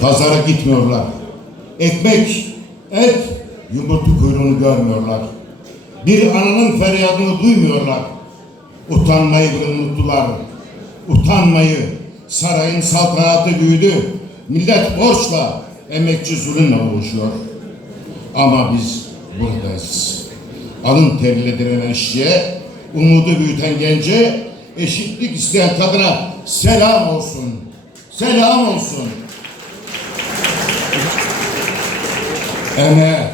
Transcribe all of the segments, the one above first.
Pazara gitmiyorlar. Ekmek, et, yumurta kuyruğunu görmüyorlar. Bir ananın feryadını duymuyorlar. Utanmayı unuttular. Utanmayı. Sarayın saltanatı büyüdü. Millet borçla, emekçi zulümle uğraşıyor. Ama biz buradayız. Alın teriyle direnen işçiye, umudu büyüten gence, eşitlik isteyen kadına selam olsun. Selam olsun. Emeğe,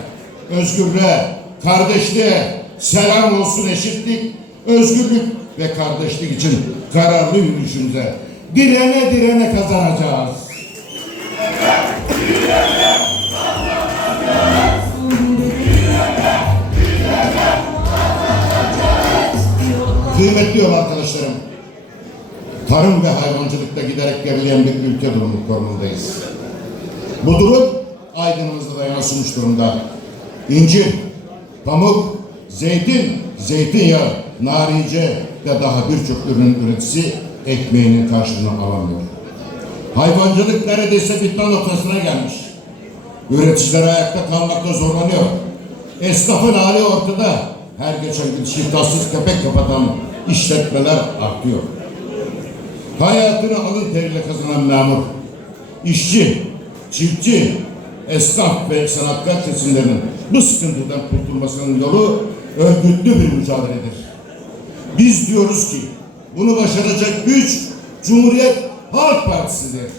özgürlüğe, kardeşliğe selam olsun eşitlik, özgürlük ve kardeşlik için kararlı yürüyüşümüze direne direne kazanacağız. Kıymetli arkadaşlarım, tarım ve hayvancılıkta giderek gerileyen bir ülke durumu konumundayız. Bu durum Yansımış durumda. İncir, pamuk, zeytin, zeytinyağı, narince ve daha birçok ürün üreticisi ekmeğinin karşılığını alamıyor. Hayvancılık neredeyse bitme noktasına gelmiş. Üreticiler ayakta kalmakta zorlanıyor. Esnafın hali ortada. Her geçen gün şiftasız köpek kapatan işletmeler artıyor. Hayatını alın teriyle kazanan memur, işçi, çiftçi, esnaf ve sanatkar kesimlerinin bu sıkıntıdan kurtulmasının yolu örgütlü bir mücadeledir. Biz diyoruz ki bunu başaracak güç Cumhuriyet Halk Partisi'dir.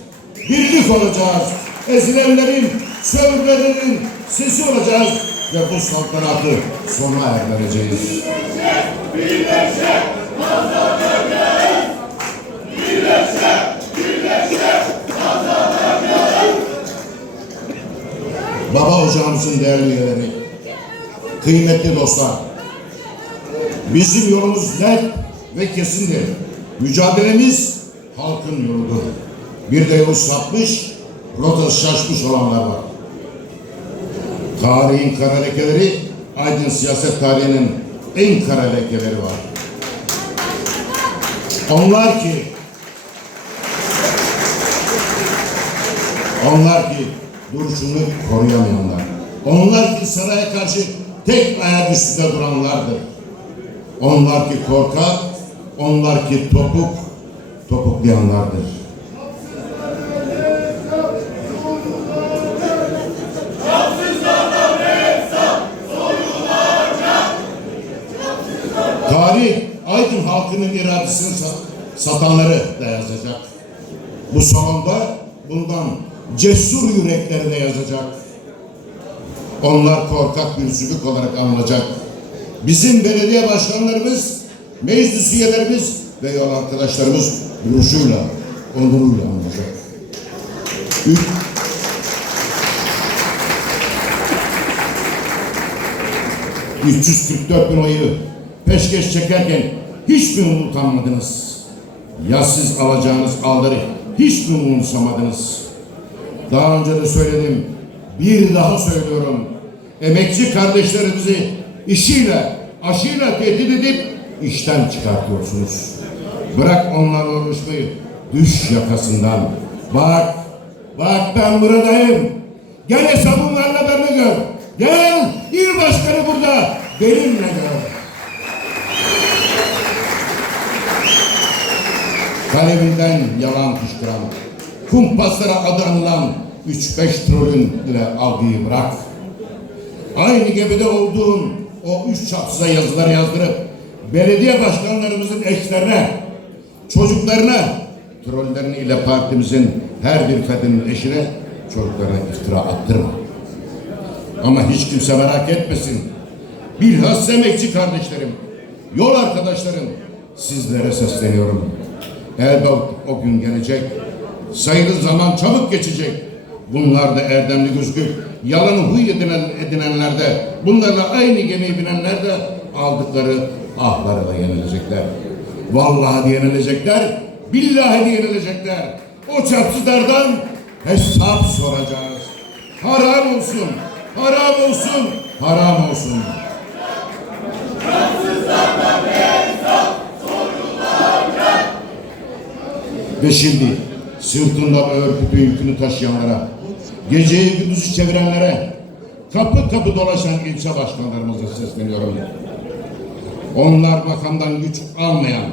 Birlik olacağız. Ezilenlerin, sövülenlerin sesi olacağız ve bu saltanatı sona erdireceğiz. Baba ocağımızın değerli üyeleri, kıymetli dostlar, bizim yolumuz net ve kesindir. Mücadelemiz halkın yoludur. Bir de yolu sapmış, rotası şaşmış olanlar var. Tarihin kara lekeleri, Aydın siyaset tarihinin en kara lekeleri var. Onlar ki Onlar ki duruşunu koruyamayanlar. Onlar ki saraya karşı tek ayak üstünde duranlardır. Onlar ki korkak, onlar ki topuk, topuklayanlardır. Tarih Aydın halkının iradesini sa- satanları da yazacak. Bu salonda bundan cesur yürekleri de yazacak. Onlar korkak bir zübük olarak anılacak. Bizim belediye başkanlarımız, meclis üyelerimiz ve yol arkadaşlarımız duruşuyla, onuruyla anılacak. Üç, 344 bin oyu peşkeş çekerken hiç mi unutanmadınız? Ya siz alacağınız ağları hiç mi umursamadınız? Daha önce de söyledim, bir daha söylüyorum. Emekçi kardeşlerimizi işiyle, aşıyla tehdit edip işten çıkartıyorsunuz. Bırak onlarla uğraşmayı, düş yakasından. Bak, bak ben buradayım. Gel hesabımlarla beni gör. Gel, il başkanı burada. Benimle gör. kaleminden yalan fışkıran, kumpaslara adı anılan 3-5 trolün ile algıyı bırak. Aynı gemide olduğun o üç çapsıza yazılar yazdırıp belediye başkanlarımızın eşlerine, çocuklarına, trollerin ile partimizin her bir kadının eşine, çocuklarına iftira attırma. Ama hiç kimse merak etmesin. Bilhassa emekçi kardeşlerim, yol arkadaşlarım, sizlere sesleniyorum. Elbet o gün gelecek. Sayılı zaman çabuk geçecek. Bunlar da erdemli gözüküp yalanı huy edinen, edinenler de bunlarla aynı gemiye binenler de aldıkları ahları da yenilecekler. Vallahi de yenilecekler, billahi de yenilecekler. O çapsızlardan hesap soracağız. Haram olsun, haram olsun, haram olsun. Ve şimdi sırtında örgütün yükünü taşıyanlara geceyi gündüzü çevirenlere, kapı kapı dolaşan ilçe başkanlarımıza sesleniyorum. Onlar makamdan güç almayan,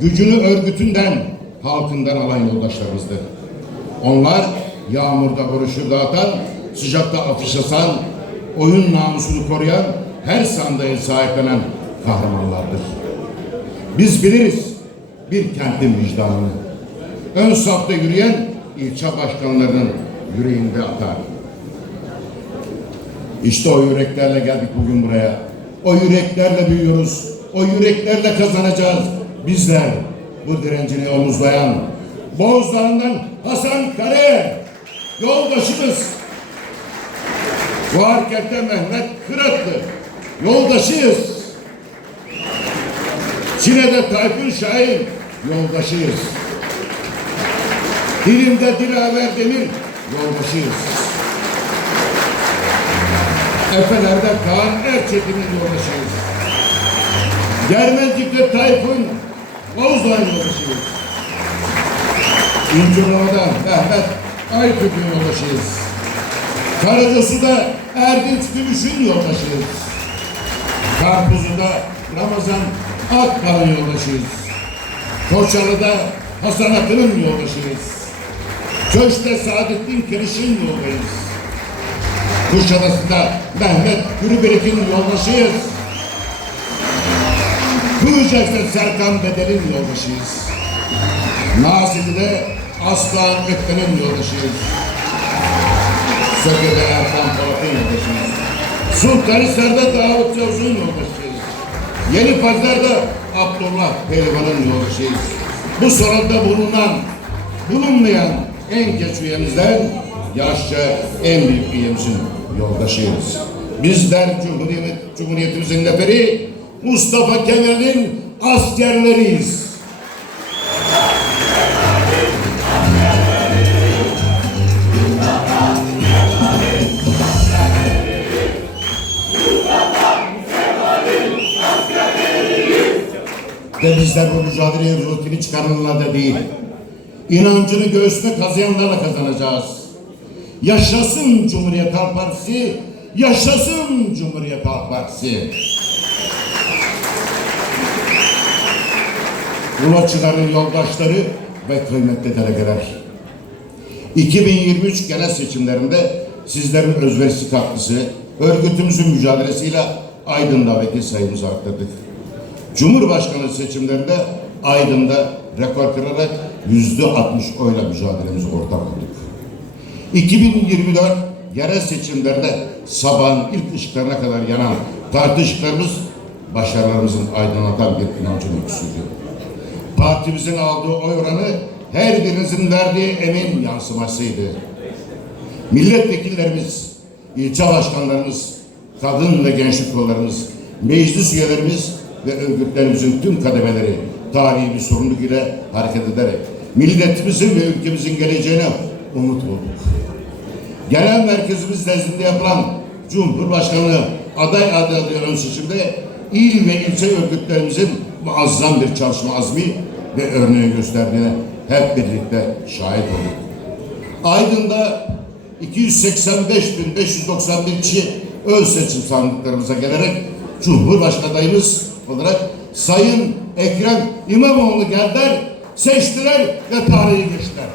gücünü örgütünden, halkından alan yoldaşlarımızdı. Onlar yağmurda broşür dağıtan, sıcakta afiş asan, oyun namusunu koruyan, her sandığı sahiplenen kahramanlardır. Biz biliriz bir kentin vicdanını. Ön safta yürüyen ilçe başkanlarının yüreğinde atar. İşte o yüreklerle geldik bugün buraya. O yüreklerle büyüyoruz. O yüreklerle kazanacağız. Bizler bu direncini omuzlayan Bozdağ'ından Hasan Kare yoldaşımız. Bu harekette Mehmet Kıratlı yoldaşıyız. Çine'de Tayfun Şahin yoldaşıyız. Dilimde Dilaver Demir yoldaşıyız. Efeler'de Kaan Erçetin'in yoldaşıyız. Germencik'te Tayfun Oğuz'dan yoldaşıyız. İncirlova'da Mehmet Aykut'un yoldaşıyız. Karacasu'da Erdinç Gümüş'ün yoldaşıyız. Karpuzlu'da Ramazan Akbal'ın yoldaşıyız. Koçalı'da Hasan Akın'ın yoldaşıyız. Köşte Saadettin Kiriş'in yoldayız. Kuşadası'nda Mehmet Gürübirik'in yoldaşıyız. Kuyucak'ta Serkan Bedel'in yoldaşıyız. Nazilli'de Aslan Ökten'in yoldaşıyız. Söke'de Erkan Polat'ın yoldaşıyız. Sultanhisar'da Davut Yavuz'un yoldaşıyız. Yeni Pazar'da Abdullah Pehlivan'ın yoldaşıyız. Bu sorunda bulunan, bulunmayan en geç üyemizden yaşça en büyük üyemizin yoldaşıyız. Bizler Cumhuriyet, Cumhuriyetimizin neferi Mustafa Kemal'in askerleriyiz. Ve bizler bu mücadeleye rutini çıkarmanlarla değil, inancını göğsüne kazıyanlarla kazanacağız. Yaşasın Cumhuriyet Halk Partisi, yaşasın Cumhuriyet Halk Partisi. Ulaçıların yoldaşları ve kıymetli delegeler. 2023 genel seçimlerinde sizlerin özverisi katkısı, örgütümüzün mücadelesiyle Aydın'da vekil sayımızı arttırdık. Cumhurbaşkanı seçimlerinde Aydın'da rekor kırarak yüzde 60 oyla mücadelemizi ortak olduk. 2024 yerel seçimlerde sabahın ilk ışıklarına kadar yanan tartışmalarımız başarılarımızın aydınlatan bir inancın öyküsüydü. Partimizin aldığı oy oranı her birinizin verdiği emin yansımasıydı. Milletvekillerimiz, ilçe başkanlarımız, kadın ve gençlik kollarımız, meclis üyelerimiz ve örgütlerimizin tüm kademeleri tarihi bir sorumluluk ile hareket ederek milletimizin ve ülkemizin geleceğine umut bulduk. Genel merkezimiz nezdinde yapılan Cumhurbaşkanlığı aday adaylığı ön il ve ilçe örgütlerimizin muazzam bir çalışma azmi ve örneği gösterdiğine hep birlikte şahit olduk. Aydın'da 285.591 kişi ön seçim sandıklarımıza gelerek Cumhurbaşkanı adayımız olarak Sayın Ekrem İmamoğlu geldiler, seçtiler ve tarihi geçtiler.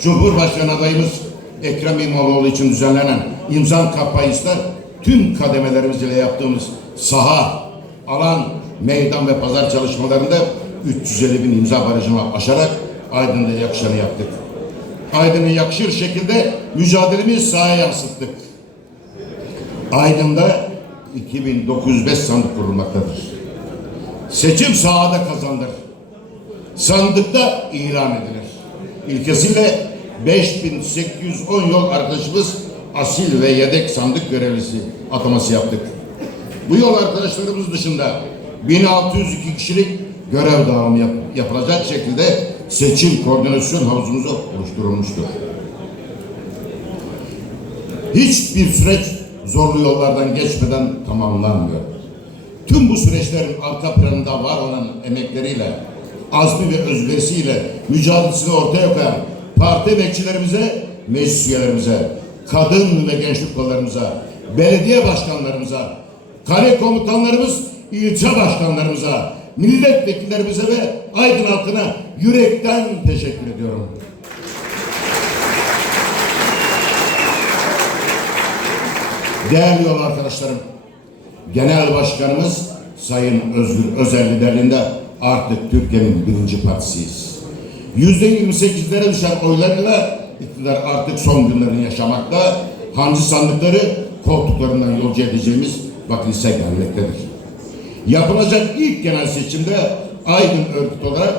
Cumhurbaşkanı adayımız Ekrem İmamoğlu için düzenlenen imza kampanyasında tüm kademelerimiz ile yaptığımız saha, alan, meydan ve pazar çalışmalarında 350 bin imza barajını aşarak Aydın'da yakışanı yaptık. Aydın'ı yakışır şekilde mücadelemizi sahaya yansıttık. Aydın'da 2905 sandık kurulmaktadır. Seçim sahada kazandır. Sandıkta ilan edilir. İlkesiyle 5810 yol arkadaşımız asil ve yedek sandık görevlisi ataması yaptık. Bu yol arkadaşlarımız dışında 1602 kişilik görev dağılımı yap- yapılacak şekilde seçim koordinasyon havuzumuzu oluşturulmuştur. Hiçbir süreç zorlu yollardan geçmeden tamamlanmıyor. Tüm bu süreçlerin arka planında var olan emekleriyle, azmi ve özverisiyle mücadelesini ortaya koyan parti emekçilerimize, meclis üyelerimize, kadın ve gençlik kollarımıza, belediye başkanlarımıza, kale komutanlarımız, ilçe başkanlarımıza, milletvekillerimize ve Aydın halkına yürekten teşekkür ediyorum. Değerli yol arkadaşlarım, Genel Başkanımız Sayın Özgür Özel liderliğinde artık Türkiye'nin birinci partisiyiz. Yüzde 28'lere düşen oylarıyla iktidar artık son günlerini yaşamakta. Hancı sandıkları koltuklarından yolcu edeceğimiz vakit ise gelmektedir. Yapılacak ilk genel seçimde Aydın örgüt olarak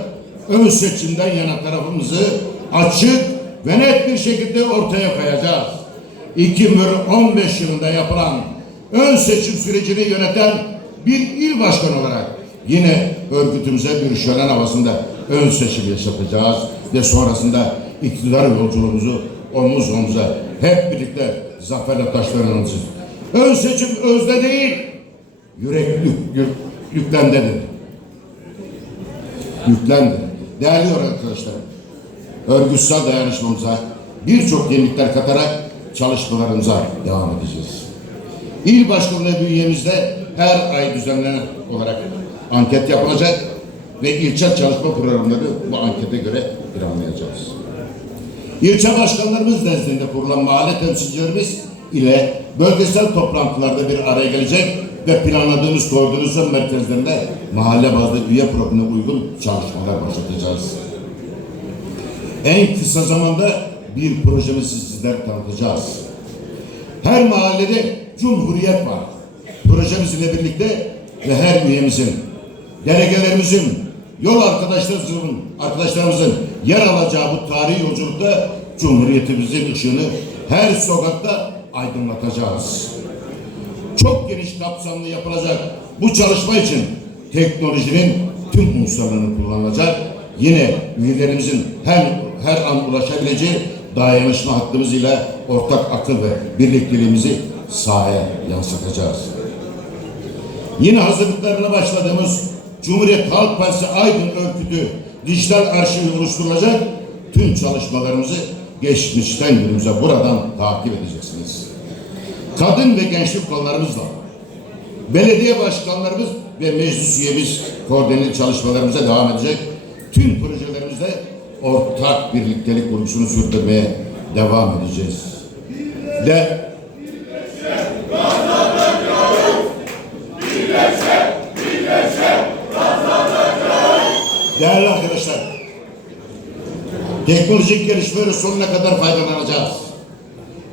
ön seçimden yana tarafımızı açık ve net bir şekilde ortaya koyacağız. 2015 yılında yapılan ön seçim sürecini yöneten bir il başkanı olarak yine örgütümüze bir şölen havasında ön seçim yaşatacağız ve sonrasında iktidar yolculuğumuzu omuz omuza hep birlikte zaferle taşlarınızı. Ön seçim özde değil, yürek yük, yük, yüklendedir. Yüklendi. Değerli arkadaşlarım, örgütsel dayanışmamıza birçok yenilikler katarak çalışmalarımıza devam edeceğiz. İl başkanlığı bünyemizde her ay düzenlenen olarak anket yapılacak ve ilçe çalışma programları bu ankete göre planlayacağız. İlçe başkanlarımız nezdinde kurulan mahalle temsilcilerimiz ile bölgesel toplantılarda bir araya gelecek ve planladığımız koordinasyon merkezlerinde mahalle bazlı üye programına uygun çalışmalar başlatacağız. En kısa zamanda bir projemizi sizlere tanıtacağız. Her mahallede cumhuriyet var. Projemizle birlikte ve her üyemizin, delegelerimizin, yol arkadaşlarımızın, arkadaşlarımızın yer alacağı bu tarihi yolculukta Cumhuriyetimizin ışığını her sokakta aydınlatacağız. Çok geniş kapsamlı yapılacak bu çalışma için teknolojinin tüm unsurlarını kullanılacak. Yine üyelerimizin her, her an ulaşabileceği dayanışma hattımız ile ortak akıl ve birlikteliğimizi sahaya yansıtacağız. Yine hazırlıklarına başladığımız Cumhuriyet Halk Partisi Aydın Örgütü dijital arşivi oluşturulacak tüm çalışmalarımızı geçmişten günümüze buradan takip edeceksiniz. Kadın ve gençlik kollarımızla belediye başkanlarımız ve meclis üyemiz koordineli çalışmalarımıza devam edecek. Tüm projelerimizde ortak birliktelik kurgusunu sürdürmeye devam edeceğiz. De Değerli arkadaşlar, teknolojik gelişmeleri sonuna kadar faydalanacağız.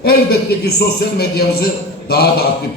Elbette ki sosyal medyamızı daha da aktif